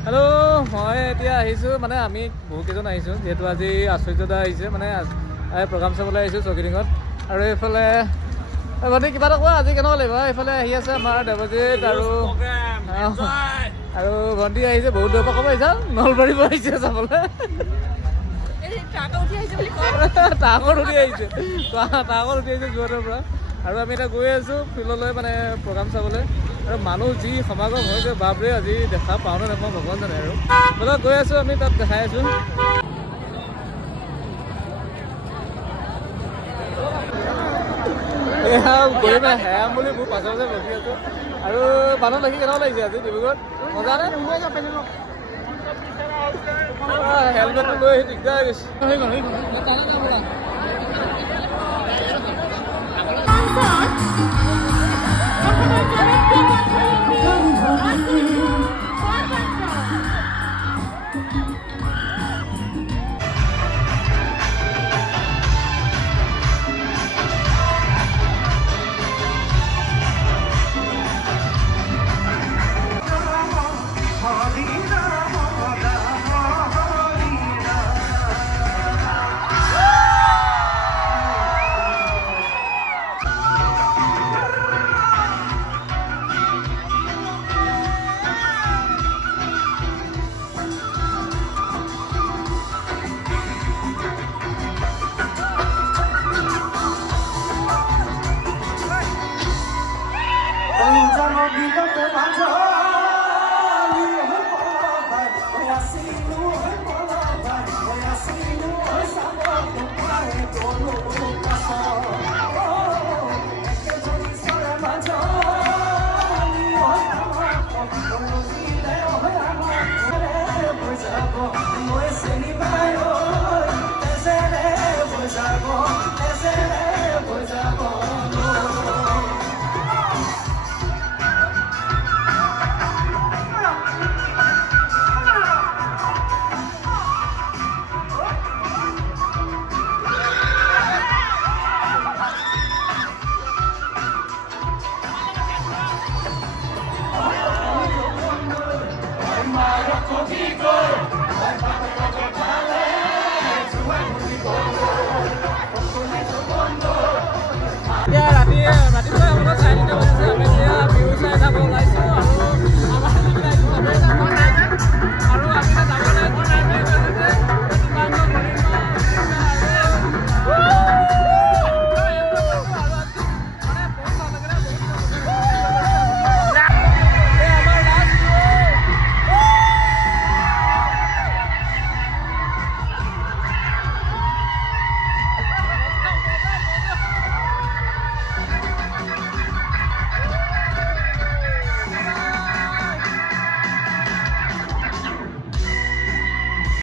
hello मैं এতিয়া আহিছো মানে আমি বহু কেজন আহিছো যেহেতু আজি আশ্চৰ্যদা আহিছে মানে প্ৰগ্ৰাম চাবলৈ আহিছো চকিডিঙত আৰু এইফালে মানে কিবা এটা কোৱা আজি কেনেকুৱা লাগিব এইফালে আহি আছে আমাৰ দেৱজিত আৰু ভণ্টি আহিছে বহুত দূৰৰ পৰা ক'ব আহিছা নলবাৰী পৰা আহিছে চাবলৈ টাকত উঠি আহিছে যোৰহাটৰ পৰা আৰু আমি এতিয়া গৈ আছো ফিল্ডলৈ মানে প্ৰগ্ৰাম চাবলৈ আৰু মানুহ যি সমাগম হৈছে বাপৰে আজি দেখা পাওঁ নে নাপাওঁ ভগৱান জানে আৰু ব'লক গৈ আছো আমি তাত দেখাই আছো এয়া গৈ মানে হেৰাম বুলি মোৰ পাছতে বহি আছো আৰু মানুহ দেখি কেনেকুৱা লাগিছে আজি ডিব্ৰুগড়ত মজা নে হেলমেটটো লৈ আহি দিগদাৰ হৈ গৈছে ৰাতিপুৱা চাই দিতে